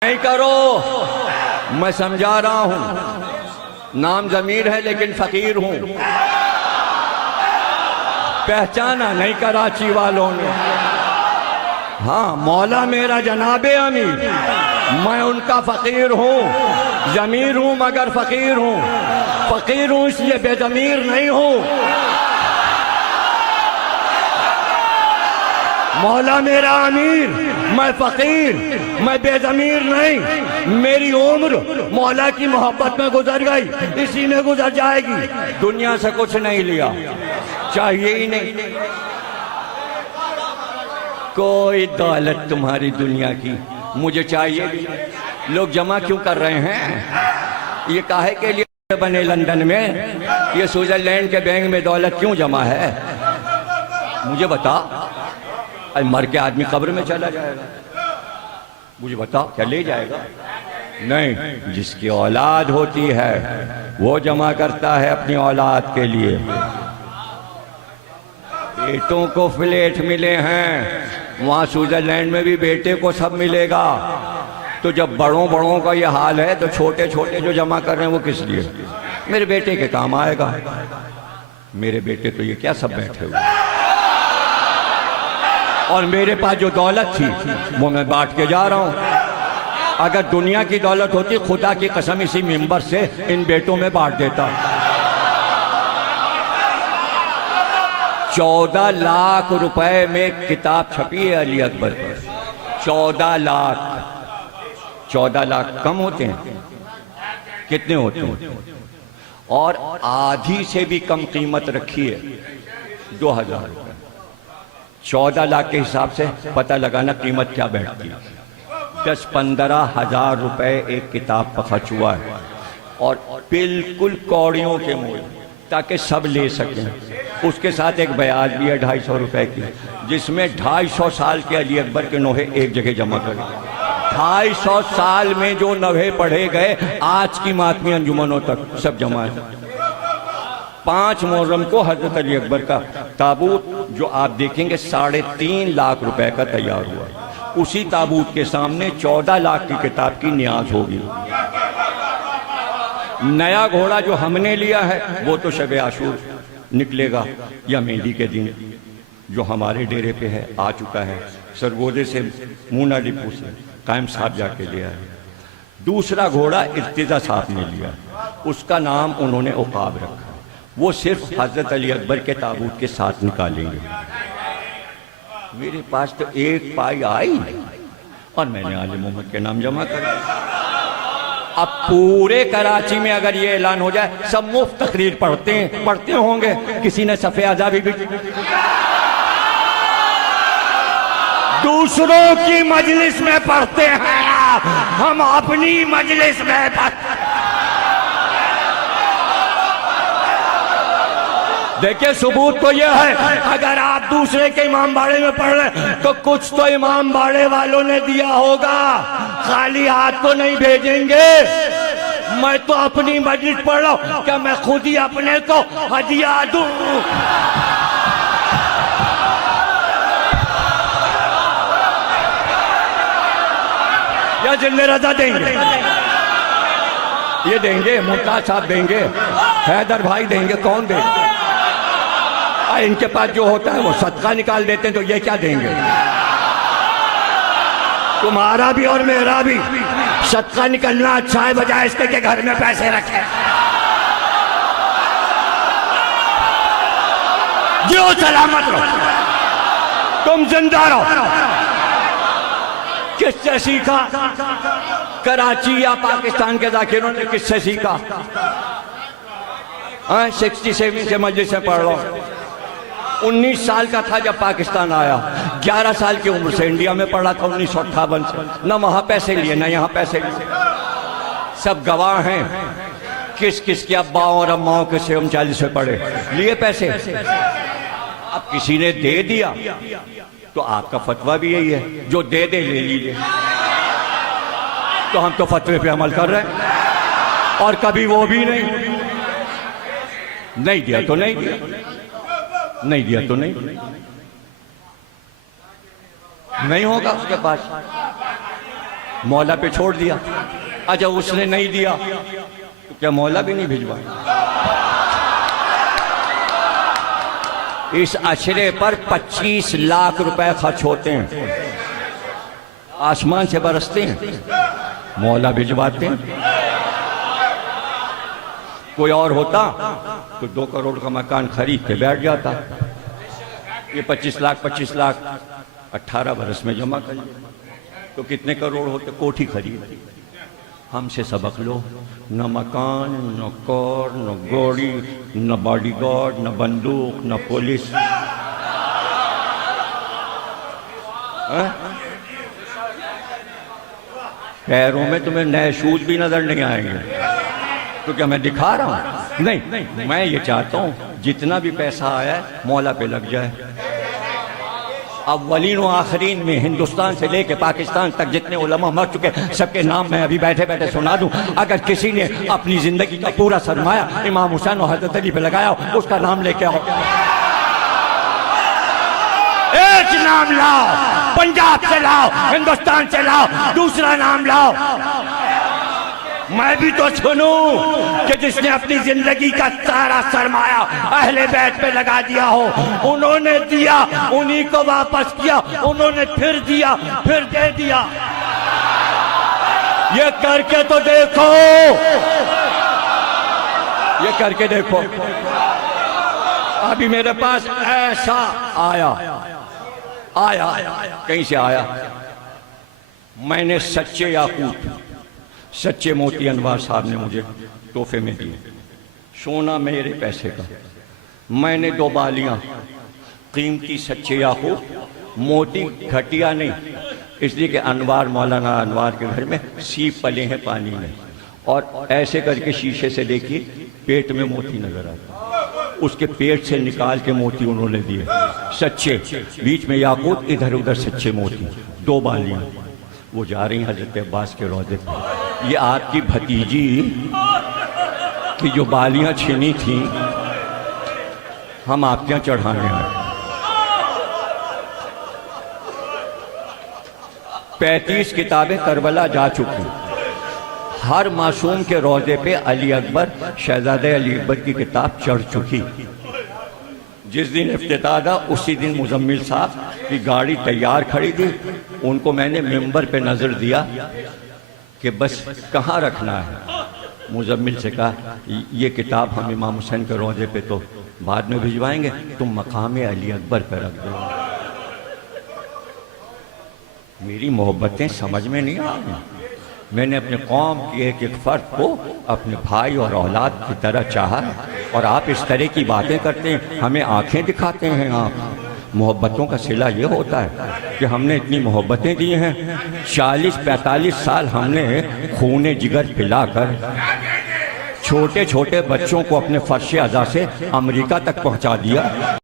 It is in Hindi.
नहीं करो, मैं समझा रहा हूं। नाम जमीर है लेकिन फकीर हूं। पहचाना नहीं कराची वालों ने। हाँ, मौला मेरा जनाबे अमीर, मैं उनका फकीर हूं। जमीर हूं मगर फकीर हूं। फकीर हूं इसलिए बेजमीर नहीं हूं। मौला मेरा अमीर, मैं फकीर, मैं बेजमीर नहीं। मेरी उम्र मौला की मोहब्बत में गुजर गई, इसी में गुजर जाएगी। दुनिया से कुछ नहीं लिया, चाहिए ही नहीं। कोई दौलत तुम्हारी दुनिया की मुझे चाहिए भी। लोग जमा क्यों कर रहे हैं? ये काहे के लिए बने लंदन में? ये स्विट्जरलैंड के बैंक में दौलत क्यों जमा है? मुझे बता। मर के आदमी कब्र में चला जाएगा, मुझे बता क्या ले जाएगा? नहीं, जिसकी औलाद होती है वो जमा करता है अपनी औलाद के लिए। बेटों को फ्लैट मिले हैं, वहां स्विट्जरलैंड में भी बेटे को सब मिलेगा। तो जब बड़ों बड़ों का ये हाल है तो छोटे छोटे जो जमा कर रहे हैं वो किस लिए? मेरे बेटे के काम आएगा। मेरे बेटे तो ये क्या सब बैठे हुए, और मेरे पास जो दौलत थी वो मैं बांट के जा रहा हूं। अगर दुनिया की दौलत होती, खुदा की कसम इसी मिंबर से इन बेटों में बांट देता। 14 लाख रुपए में किताब छपी है अली अकबर पर। 14 लाख। 14 लाख कम होते हैं? कितने होते हैं? और आधी से भी कम कीमत रखी है 2000 रुपए। 14 लाख के हिसाब से पता लगाना कीमत क्या बैठती है। 10-15 हजार रुपए एक किताब का खर्च हुआ है, और बिल्कुल कौड़ियों के मूल, ताकि सब ले सकें। उसके साथ एक ब्याज भी है 250 रुपए की, जिसमें 250 साल के अली अकबर के नोहे एक जगह जमा करें। 250 साल में जो नोहे पढ़े गए आज की मातमी अंजुमनों तक सब जमा है। 5 मुहर्रम को हजरत अली अकबर का ताबूत जो आप देखेंगे 3.5 लाख रुपए का तैयार हुआ। उसी ताबूत के सामने 14 लाख की किताब की न्याज होगी। नया घोड़ा जो हमने लिया है वो तो शब आशूर निकलेगा या मेहंदी के दिन, जो हमारे डेरे पे है, आ चुका है। सरगोदे से मूना डिपू से कायम साहब जाके लिया है। दूसरा घोड़ा इर्तिजा साहब ने लिया, उसका नाम उन्होंने उकाब रखा। वो सिर्फ हजरत अली अकबर के ताबूत के साथ निकालेंगे। मेरे पास तो एक पाई आई और मैंने आले मोहम्मद के नाम जमा कर दिया। अब पूरे कराची में अगर ये ऐलान हो जाए सब मुफ्त तकरीर पढ़ते होंगे। किसी ने सफ़े आज़ादी भी दूसरों की मजलिस में पढ़ते हैं, हम अपनी मजलिस में पढ़ते। देखिए, सबूत तो यह है, अगर आप दूसरे के इमाम बाड़े में पढ़ रहे तो कुछ तो इमाम बाड़े वालों ने दिया होगा, खाली हाथ तो नहीं भेजेंगे। मैं तो अपनी मस्जिद पढ़ रहा हूं, क्या मैं खुद ही अपने को हदिया दूं? या जिन्ने रजा देंगे? ये देंगे, मुमताज साहब देंगे, हैदर भाई देंगे, कौन देंगे? इनके पास जो होता है वो सदका निकाल देते हैं, तो ये क्या देंगे? तुम्हारा भी और मेरा भी सदका निकलना अच्छा है, बजाय इसके के घर में पैसे रखे। जो सलामत रहो, तुम जिंदा रहो। किससे सीखा? कराची या पाकिस्तान के जाकिरों ने किससे सीखा? 67 से मस्जिद से पढ़ लो। 19 साल का था जब पाकिस्तान आया, 11 साल की उम्र से इंडिया में पढ़ा था 1958 से। न वहाँ पैसे लिए न यहाँ पैसे लिए। सब गवाह हैं किस किस के अब्बाओं और अम्माओं के से 39 में पढ़े, लिए पैसे। अब किसी ने दे दिया तो आपका फतवा भी यही है, जो दे दे ले लीजिए। तो हम तो फतवे पे अमल कर रहे हैं, और कभी वो भी नहीं दिया तो नहीं दिया, नहीं दिया तो नहीं होगा उसके पास। मौला पे छोड़ दिया। अच्छा उसने नहीं दिया तो क्या मौला भी नहीं भिजवाएगा? इस अशरे पर 25 लाख रुपए खर्च होते हैं, आसमान से बरसते हैं, मौला भिजवाते हैं। कोई और होता तो 2 करोड़ का मकान खरीद के बैठ जाता। ये 25 लाख 18 बरस में जमा कर लिया तो कितने करोड़ होते? कोठी खरीद। हमसे सबक लो, न मकान, न कार, न गाड़ी, न बॉडीगार्ड, न बंदूक, न पुलिस। पैरों में तुम्हें नए शूज भी नजर नहीं आएंगे। तो क्या मैं दिखा रहा हूं? नहीं, मैं ये चाहता हूं जितना भी पैसा आया है मौला पे लग जाए। अव्वलीन व आखिरीन में हिंदुस्तान से लेके पाकिस्तान तक जितने उलमा मर चुके सबके नाम मैं अभी बैठे बैठे सुना दूं। अगर किसी ने अपनी जिंदगी का पूरा सरमाया इमाम हुसैन और हजरत अली पे लगाया उसका नाम लेके आओ। एक नाम लाओ, पंजाब से लाओ, हिंदुस्तान से लाओ, दूसरा नाम लाओ। मैं भी तो सुनूं कि जिसने अपनी जिंदगी का सारा सरमाया अहले बैत पे लगा दिया हो, उन्होंने दिया, उन्हीं को वापस किया, उन्होंने फिर दिया, फिर दे दिया। ये करके तो देखो, ये करके देखो। अभी मेरे पास ऐसा आया कहीं से आया, मैंने सच्चे याकूत, सच्चे मोती अनवार साहब ने मुझे तोहफे में दिए। सोना मेरे पैसे का। मैंने 2 बालियां कीमती सच्चे याकूत, मोती घटिया नहीं, इसलिए कि अनवार, मौलाना अनवार के घर में सीप पले हैं पानी में, और ऐसे करके शीशे से देखिए पेट में मोती नजर आता, उसके पेट से निकाल के मोती उन्होंने दिए सच्चे, बीच में याकूत, इधर उधर सच्चे मोती। 2 बालियां वो जा रही हैं हजरत अब्बास के रौदे पर। ये आपकी भतीजी की जो बालियां छीनी थी हम आपके यहाँ चढ़ाने आए। 35 किताबें करबला जा चुकी, हर मासूम के रौदे पे अली अकबर, शहजादे अली अकबर की किताब चढ़ चुकी। जिस दिन इफ्तिताह था उसी दिन मुजम्मिल साहब की गाड़ी तैयार खड़ी थी, उनको मैंने मिंबर पे नजर दिया कि बस कहाँ रखना है। मुजम्मिल से कहा ये किताब हम इमाम हुसैन के रोज़े पे तो बाद में भिजवाएंगे, तुम मकाम अली अकबर पर रख दो। मेरी मोहब्बतें समझ में नहीं आ रही। मैंने अपने कौम के एक फर्द को अपने भाई और औलाद की तरह चाहा, और आप इस तरह की बातें करते हैं, हमें आंखें दिखाते हैं आप। मोहब्बतों का सिला ये होता है कि हमने इतनी मोहब्बतें दी हैं, 40-45 साल हमने खूने जिगर पिलाकर छोटे छोटे बच्चों को अपने फर्श अज़ा से अमेरिका तक पहुंचा दिया।